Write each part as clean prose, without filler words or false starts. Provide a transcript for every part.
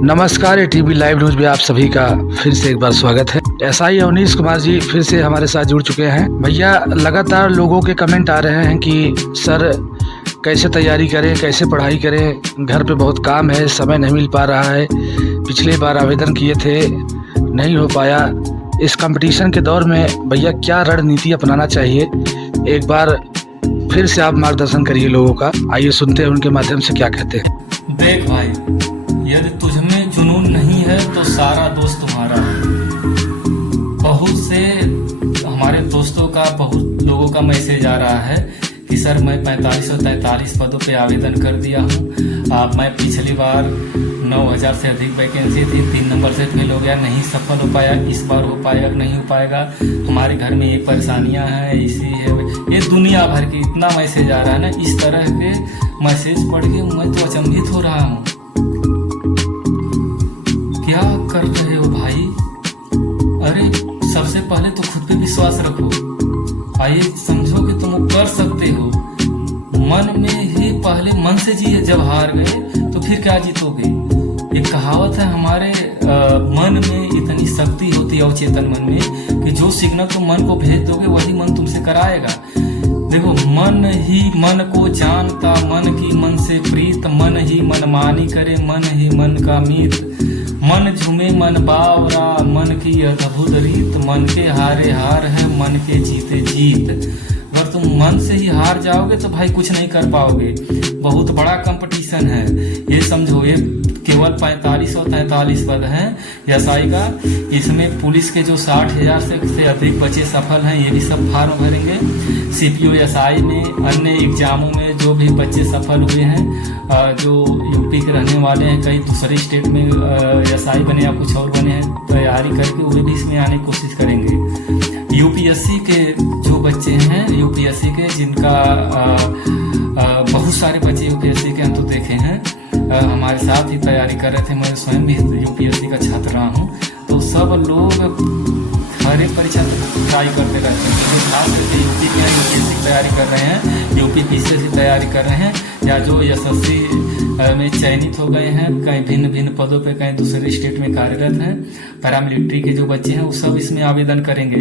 नमस्कार, TV live news में आप सभी का फिर से एक बार स्वागत है। एसआई अवनीश कुमार जी फिर से हमारे साथ जुड़ चुके हैं। भैया, लगातार लोगों के कमेंट आ रहे हैं कि सर कैसे तैयारी करें, कैसे पढ़ाई करें, घर पे बहुत काम है, समय नहीं मिल पा रहा है। पिछले बार आवेदन किए थे, नहीं हो पाया। इस कंपटीशन के दौर में भैया क्या रणनीति अपनाना चाहिए, एक बार फिर से आप मार्गदर्शन करिए लोगों का। आइए सुनते हैं उनके माध्यम से क्या कहते हैं। देख भाई, यदि तुझमें जुनून नहीं है तो सारा दोस्त तुम्हारा है। बहुत से हमारे दोस्तों का, बहुत लोगों का मैसेज आ रहा है कि सर मैं 4543 पदों पे आवेदन कर दिया हूँ। मैं पिछली बार 9000 से अधिक वैकेंसी थी, 3 नंबर से फेल हो गया, नहीं सफल हो पाया। इस बार हो पाएगा नहीं हो पाएगा, हमारे घर में ये परेशानियां हैं, इसी है। ये दुनिया भर की इतना मैसेज आ रहा है ना, इस तरह के मैसेज पढ़ के मैं तो अचंभित हो रहा हूँ। क्या कर रहे हो भाई? अरे सबसे पहले तो खुद पे विश्वास रखो। आइए समझो कि तुम कर सकते हो। मन में ही पहले मन से जिए, जब हार गए तो फिर क्या जीतोगे। एक कहावत है हमारे मन में इतनी शक्ति होती है, अवचेतन मन में, कि जो सिग्नल तुम मन को भेज दोगे वही मन तुमसे कराएगा। देखो, मन ही मन को जानता, मन की मन से प्रीत, मन ही मन मानी करे, मन ही मन का मीत। मन झूमे मन बावरा, मन की अद्भुत रीत, मन के हारे हार है, मन के जीते जीत। अगर तुम मन से ही हार जाओगे तो भाई कुछ नहीं कर पाओगे। बहुत बड़ा कंपटीशन है, ये समझो। ये केवल 4543 पद हैं एसआई का। इसमें पुलिस के जो 60,000 से अधिक बच्चे सफल हैं, ये भी सब फार्म भरेंगे। सीपीओ एसआई में, अन्य एग्जामों में जो भी बच्चे सफल हुए हैं, जो यूपी के रहने वाले हैं, कई दूसरे स्टेट में एसआई बने या कुछ और बने हैं, तैयारी करके वो भी इसमें आने की कोशिश करेंगे। यूपीएससी के जो बच्चे हैं, यूपीएससी के जिनका बहुत सारे बच्चे यूपीएससी के हम तो देखे हैं, हमारे साथ ही तैयारी कर रहे थे। मैं स्वयं भी यूपीएससी का छात्र रहा हूँ। तो सब लोग हर एक परीक्षा ट्राई करते रहते हैं। जो खास करके यूपी के यूपीएससी की तैयारी कर रहे हैं, यूपी पीसीएस की तैयारी कर रहे हैं, या जो एसएससी में चयनित हो गए हैं, कहीं भिन्न भिन्न पदों पे, कहीं दूसरे स्टेट में कार्यरत हैं, पैरामिलिट्री के जो बच्चे हैं, वो सब इसमें आवेदन करेंगे।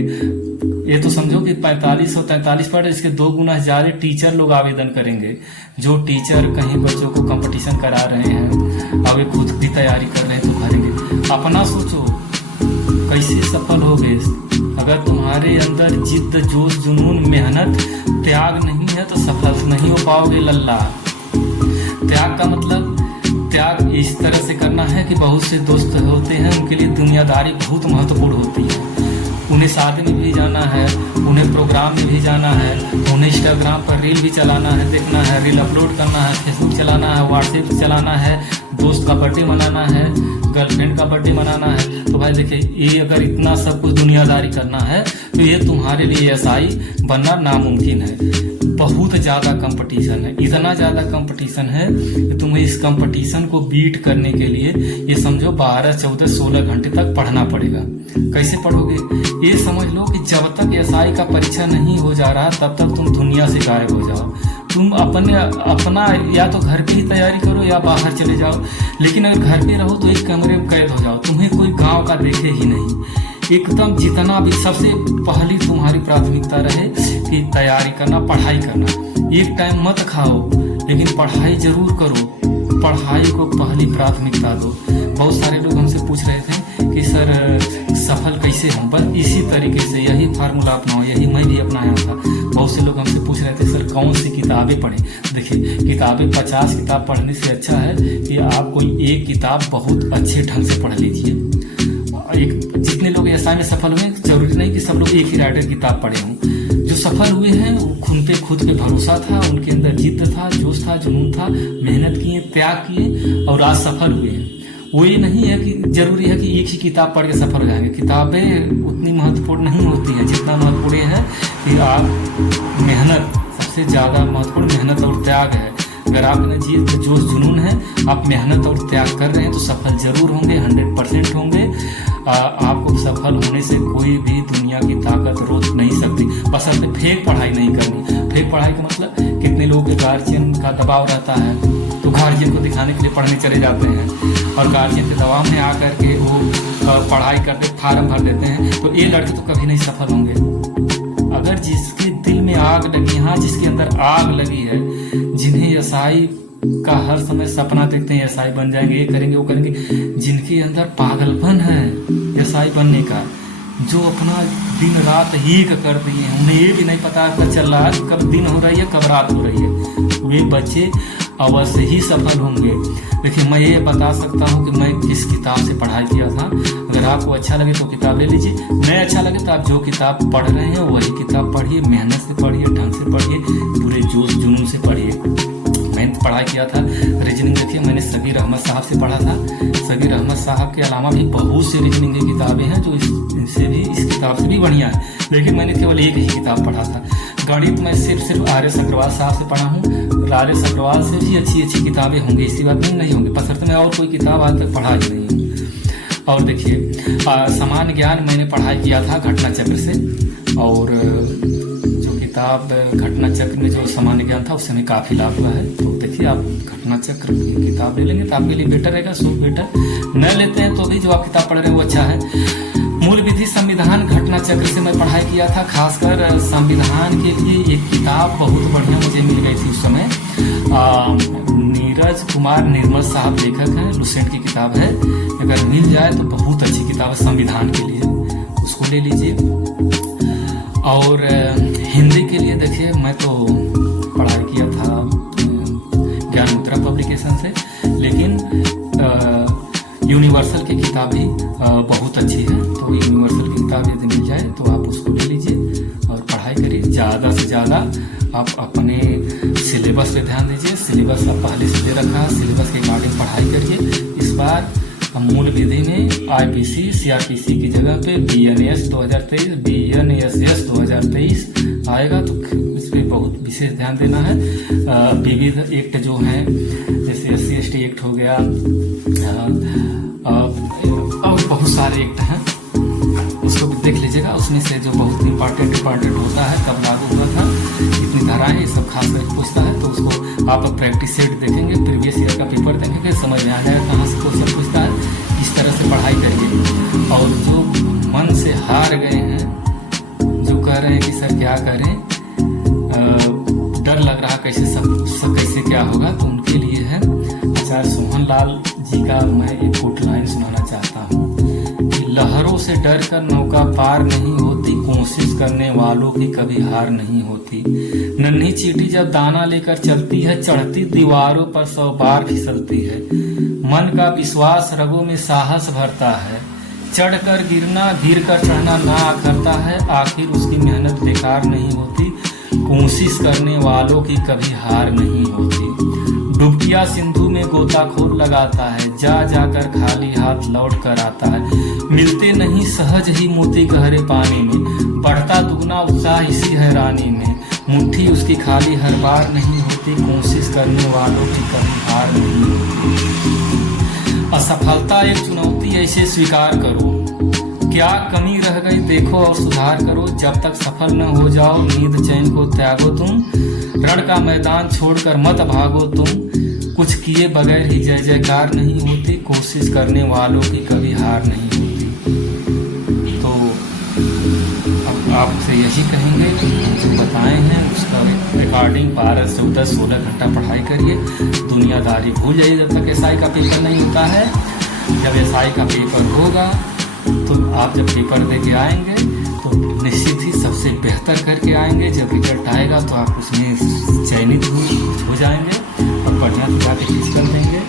ये तो समझो कि 4543 पर इसके 2 गुना ज्यादा टीचर लोग आवेदन करेंगे। जो टीचर कहीं बच्चों को कंपटीशन करा रहे हैं, और वे खुद भी तैयारी कर रहे हैं, तो भरेंगे। अपना सोचो कैसे सफल होगे। अगर तुम्हारे अंदर जिद्द, जोश, जुनून, मेहनत, त्याग नहीं है तो सफल नहीं हो पाओगे लल्ला। त्याग का मतलब, त्याग इस तरह से करना है कि बहुत से दोस्त होते हैं, उनके लिए दुनियादारी बहुत महत्वपूर्ण होती है। उन्हें शादी में भी जाना है, उन्हें प्रोग्राम में भी जाना है, उन्हें इंस्टाग्राम पर रील भी चलाना है, देखना है, रील अपलोड करना है, फेसबुक चलाना है, व्हाट्सएप चलाना है, दोस्त का बर्थडे मनाना है, गर्लफ्रेंड का बर्थडे मनाना है। तो भाई देखिए, ये अगर इतना सब कुछ दुनियादारी करना है तो ये तुम्हारे लिए एसआई बनना नामुमकिन है। बहुत ज़्यादा कंपटीशन है, इतना ज़्यादा कंपटीशन है कि तुम्हें इस कंपटीशन को बीट करने के लिए ये समझो 12, 14, 16 घंटे तक पढ़ना पड़ेगा। कैसे पढ़ोगे? ये समझ लो कि जब तक एसआई का परीक्षा नहीं हो जा रहा तब तक तुम दुनिया से गायब हो जाओ। तुम अपना या तो घर पे ही तैयारी करो या बाहर चले जाओ, लेकिन अगर घर पे रहो तो एक कमरे में कैद हो जाओ, तुम्हें कोई गांव का देखे ही नहीं। एकदम जितना भी, सबसे पहली तुम्हारी प्राथमिकता रहे कि तैयारी करना, पढ़ाई करना। एक टाइम मत खाओ, लेकिन पढ़ाई जरूर करो। पढ़ाई को पहली प्राथमिकता दो। बहुत सारे लोग हमसे पूछ रहे थे कि सर सफल कैसे हों। बस इसी तरीके से यही फार्मूला अपनाओ, यही मैं भी अपनाया था। बहुत से लोग हमसे पूछ रहे थे सर कौन सी किताबें पढ़ें। देखिए, किताबें 50 किताब पढ़ने से अच्छा है कि आप कोई एक किताब बहुत अच्छे ढंग से पढ़ लीजिए। जितने लोग एसआई में सफल हुए, जरूरी नहीं कि सब लोग एक ही राइटर किताब पढ़े हों। जो सफल हुए हैं वो खुद पे भरोसा था, उनके अंदर जिद्द था, जोश था, जुनून था, मेहनत किए, त्याग किए और आज सफल हुए हैं। वो ये नहीं है कि जरूरी है कि एक ही किताब पढ़ के सफल हो जाएंगे। किताबें उतनी महत्वपूर्ण नहीं होती हैं जितना महत्वपूर्ण है कि आप मेहनत, सबसे ज़्यादा महत्वपूर्ण मेहनत और त्याग है। अगर आप में जी जोश जुनून है, आप मेहनत और त्याग कर रहे हैं तो सफल जरूर होंगे, 100% होंगे। आपको सफल होने से कोई भी दुनिया की ताकत रोक नहीं सकती, बस आपने फेक पढ़ाई नहीं करनी। फेक पढ़ाई का मतलब कितने लोगों के गार्जियन का दबाव रहता है तो गार्जियन को दिखाने के लिए पढ़ने चले जाते हैं, और गार्जियन के दबाव में आकर के वो पढ़ाई करते फार्म भर देते हैं, तो ये लड़के तो कभी नहीं सफल होंगे। अगर जिसके दिल में आग लगी, हाँ जिसके अंदर आग लगी है, जिन्हें एसआई का हर समय सपना देखते हैं एसआई बन जाएंगे, ये करेंगे वो करेंगे, जिनके अंदर पागलपन है एसआई बनने का, जो अपना दिन रात ही कर दिए हैं, उन्हें ये भी नहीं पता चल रहा है कब दिन हो रही है कब रात हो रही है, वे बच्चे अवश्य ही सफल होंगे। देखिए मैं ये बता सकता हूँ कि मैं किस किताब से पढ़ाई किया था। अगर आपको अच्छा लगे तो किताब ले लीजिए, नहीं अच्छा लगे तो आप जो किताब पढ़ रहे हैं वही किताब पढ़िए, मेहनत से पढ़िए, ढंग से पढ़िए, पूरे जोश जुनून से पढ़िए। मैंने पढ़ाई किया था रीजनिंग, देखिए मैंने सबीर अहमद साहब से पढ़ा था। सबीर अहमद साहब के अलावा भी बहुत सी रीजनिंग की किताबें हैं जो इस किताब से भी बढ़िया है, लेकिन मैंने केवल एक ही किताब पढ़ा था। गणित में सिर्फ आर.एस. अग्रवाल साहब से पढ़ा हूँ। आर.एस. अग्रवाल से भी अच्छी किताबें होंगी, इसी बात नहीं होंगी, बशर्ते मैं और कोई किताब आज तक पढ़ा ही नहीं हूँ। और देखिए सामान्य ज्ञान मैंने पढ़ाई किया था घटना चक्र से, और जो किताब घटना चक्र में जो सामान्य ज्ञान था उससे हमें काफ़ी लाभ हुआ है। तो देखिए आप घटना चक्र की किताब ले लेंगे तो आपके लिए बेटर रहेगा, सो बेटर। न लेते हैं तो भी जो आप किताब पढ़ रहे हैं वो अच्छा है। मूल विधि संविधान घटना चक्र से मैं पढ़ाई किया था, खासकर संविधान के लिए एक किताब बहुत बढ़िया मुझे मिल गई थी उस समय। नीरज कुमार निर्मल साहब लेखक हैं, लुसेंट की किताब है, अगर मिल जाए तो बहुत अच्छी किताब है संविधान के लिए, उसको ले लीजिए। और हिंदी के लिए देखिए मैं तो पढ़ाई किया था ज्ञान मुद्रा पब्लिकेशन से, लेकिन यूनिवर्सल की किताब भी बहुत अच्छी है, तो यूनिवर्सल की किताब यदि मिल जाए तो आप उसको ले लीजिए और पढ़ाई करिए। ज़्यादा से ज़्यादा आप अपने सिलेबस पे ध्यान दीजिए, सिलेबस आप पहले से दे रखा है, सिलेबस के अकॉर्डिंग पढ़ाई करिए। इस बार मूल विधि में आईपीसी सीआरपीसी की जगह पे बीएनएस 2023 बीएनएसएस 2023 आएगा, तो इस पर बहुत विशेष ध्यान देना है। विविध एक्ट जो हैं जैसे SC/ST एक्ट हो गया और बहुत सारे एक्ट हैं, उसको भी देख लीजिएगा। उसमें से जो बहुत इम्पोर्टेंट होता है कब लागू हुआ था, कितनी धाराएं, ये सब खास करके पूछता है, तो उसको आप प्रैक्टिस सेट देखेंगे, प्रीवियस ईयर का पेपर देखेंगे, समझ में आ जाएगा कहाँ से क्वेश्चन पूछता है। इस तरह से पढ़ाई करिए। और जो मन से हार गए हैं, जो कह रहे हैं कि सर क्या करें, डर लग रहा कैसे सब कैसे क्या होगा, तो उनके लिए है आचार्य सोहनलाल जी का मैं एक कोट लाइन सुनाना चाहता हूँ। लहरों से डर कर नौका पार नहीं होती, कोशिश करने वालों की कभी हार नहीं होती। नन्ही चींटी जब दाना लेकर चलती है, चढ़ती दीवारों पर 100 बार फिसलती है। मन का विश्वास रगों में साहस भरता है, चढ़कर गिरना गिर कर चढ़ना ना करता है, आखिर उसकी मेहनत बेकार नहीं होती। कोशिश करने वालों की कभी हार नहीं होती। डुबकिया सिंधु में गोताखोर लगाता है, जा जाकर खाली हाथ लौट कर आता है। मिलते नहीं सहज ही मोती गहरे पानी में, बढ़ता दुगना उत्साह इसी हैरानी में। मुट्ठी उसकी खाली हर बार नहीं होती, कोशिश करने वालों की कभी हार नहीं होती। असफलता एक चुनौती ऐसे स्वीकार करो, क्या कमी रह गई देखो और सुधार करो। जब तक सफल न हो जाओ नींद चैन को त्यागो तुम, रण का मैदान छोड़कर मत भागो तुम। कुछ किए बगैर ही जय जयकार नहीं होती, कोशिश करने वालों की कभी हार नहीं होती। तो अब आपसे यही कहेंगे कि जो बताए हैं उसका रिकॉर्डिंग 12 से 14-16 घंटा पढ़ाई करिए। दुनियादारी भूल जाइए जब तक एसआई का पेपर नहीं होता है। जब एसआई का पेपर होगा तो आप जब पेपर दे के आएंगे तो निश्चित ही सबसे बेहतर करके आएंगे। जब रिजल्ट आएगा तो आप उसमें चयनित हो जाएंगे और बढ़िया से जाके टीच कर देंगे।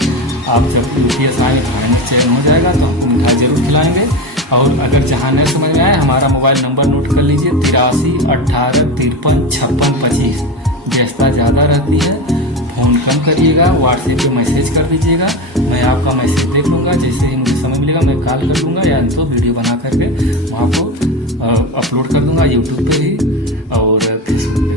आप जब UPS आएंगे तो हमारे चयन हो जाएगा तो आपको मिठाई जरूर खिलाएंगे। और अगर जहाँ नहीं समझ में आए हमारा मोबाइल नंबर नोट कर लीजिए 83 18 53 56 25। व्यस्तता ज़्यादा रहती है, फ़ोन कम करिएगा, व्हाट्सएप पे मैसेज कर दीजिएगा, मैं आपका मैसेज देख लूँगा। जैसे ही मुझे समय मिलेगा मैं कॉल कर दूँगा या तो वीडियो बना करके वहाँ को अपलोड कर दूँगा यूट्यूब पे भी और फेसबुक